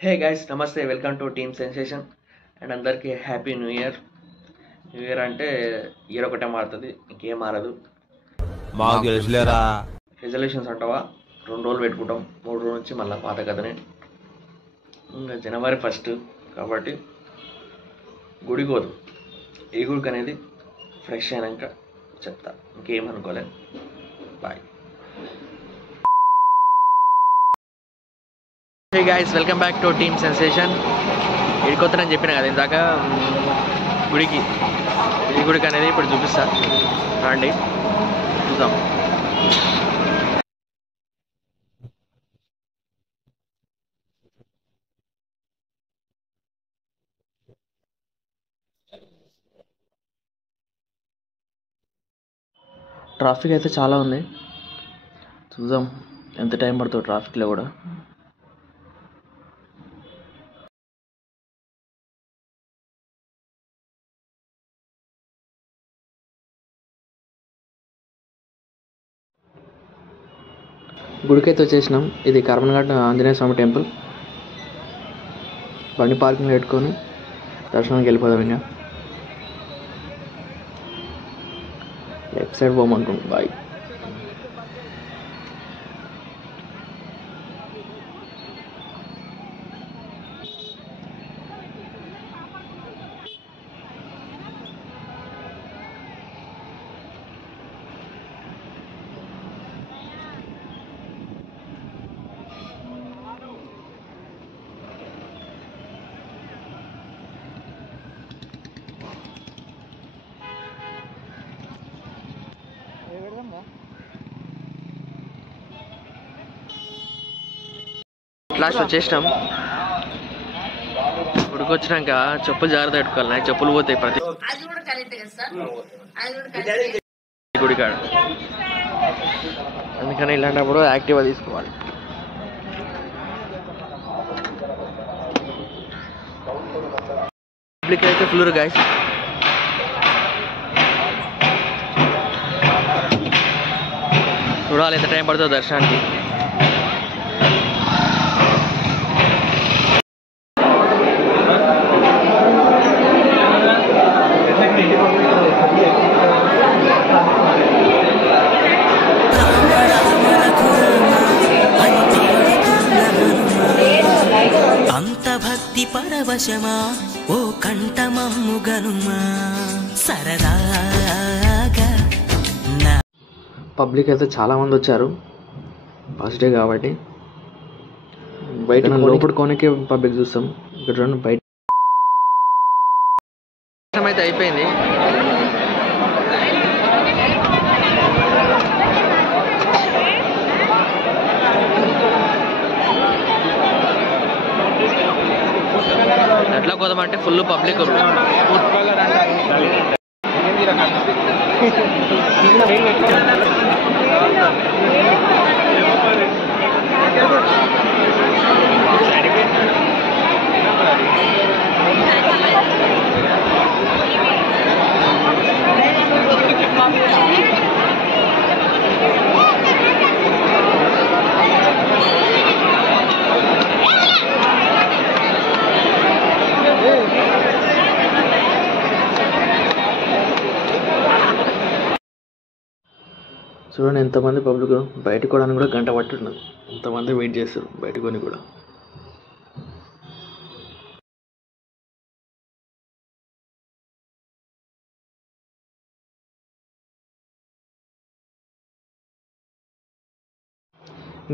హే guys నమస్తే, welcome to team sensation and అందరికీ happy new year. New year అంటే year ఒకటే మారుతుంది, ఇంకేం మారదు. మాకు తెలుసులేరా. రెజల్యూషన్స్ అంటావా, 2 రోజులు పెట్టుకుంటాం, 3 రోజుల నుంచి మళ్ళీ పాత కథనే. ఇంకా జనవరి 1 కాబట్టి గుడికి పోదు. ఏ గుడికి అనేది ఫ్రెష్ అయినాక చెప్తా, ఇంకేం అనుకోలేదు. Bye. Hey guys, welcome back to team sensation. ఇడికొత్తనని చెప్పిన కదా ఇందాక, గుడికి. ఈ గుడికి అనేది ఇప్పుడు చూపిస్తా, రండి చూద్దాం. ట్రాఫిక్ అయితే చాలా ఉంది, చూద్దాం ఎంత టైం పడుతుందో ట్రాఫిక్లో కూడా. గుడికైతే వచ్చేసినాం. ఇది కర్మన్ఘాట్ ఆంజనేయ స్వామి టెంపుల్. బండి పార్కింగ్ పెట్టుకొని దర్శనానికి వెళ్ళిపోదాం. ఇంకా లెఫ్ట్ సైడ్ పోమంటుంది. బాయ్. లాస్ట్ వచ్చేసినాం. గుడికి వచ్చినాక చెప్పులు జాగ్రత్త పెట్టుకోవాలి, నాకు చెప్పులు పోతాయి ప్రతి గుడికాడ. అందుకని ఇలాంటప్పుడు యాక్టివ్గా తీసుకోవాలి. పబ్లిక్ అయితే ఫుల్ గైస్. చూడాలి ఎంత టైం పడుతుందో దర్శనానికి. అంత భక్తి పరవశమా ఓ కంఠమమ్ము గనుమా సరదాగా. పబ్లిక్ అయితే చాలా మంది వచ్చారు, ఫస్ట్ డే కాబట్టి. బయట లోపల కొనకే పబ్లిక్ చూస్తాం, ఇక్కడ రెండు బయట అయితే అయిపోయింది. ఎట్లా కోదామంటే ఫుల్ పబ్లిక్ చూడండి. ఎంతమంది పబ్లిక్ బయటకు కూడా గంట పట్టున్నారు, ఎంతమంది వెయిట్ చేస్తారు బయటకు కూడా.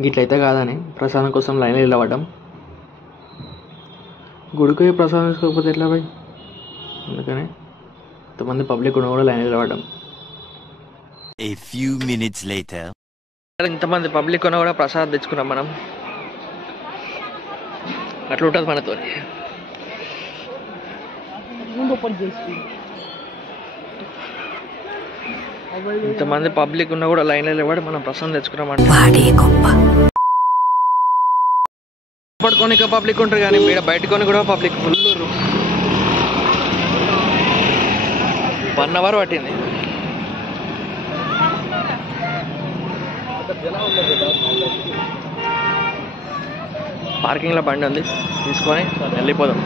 ఇట్లయితే కాదని ప్రసాదం కోసం లైన్లో నిలబడ్డాం. గుడికి ప్రసాదం తీసుకోకపోతే ఎట్లా పోయి, అందుకని ఎంతమంది పబ్లిక్ కూడా లైన్లో నిలబడ్డాం. A few minutes later. ఇంతమంది పబ్లిక్ ఉన్నా కూడా ప్రసాదం తెచ్చుకున్నాం మనం. అట్లా ఉంటుంది మనతో. ఇంతమంది పబ్లిక్ ఉన్నా కూడా లైన్లో నిలబడి మనం ప్రసాదం తెచ్చుకున్నామంటే పడుకొని పబ్లిక్ ఉంటారు, కానీ మీరు బయటకొని కూడా పబ్లిక్ ఫుల్. 1 hour పట్టింది. పార్కింగ్లో బండి ఉంది, తీసుకొని వెళ్ళిపోదాం.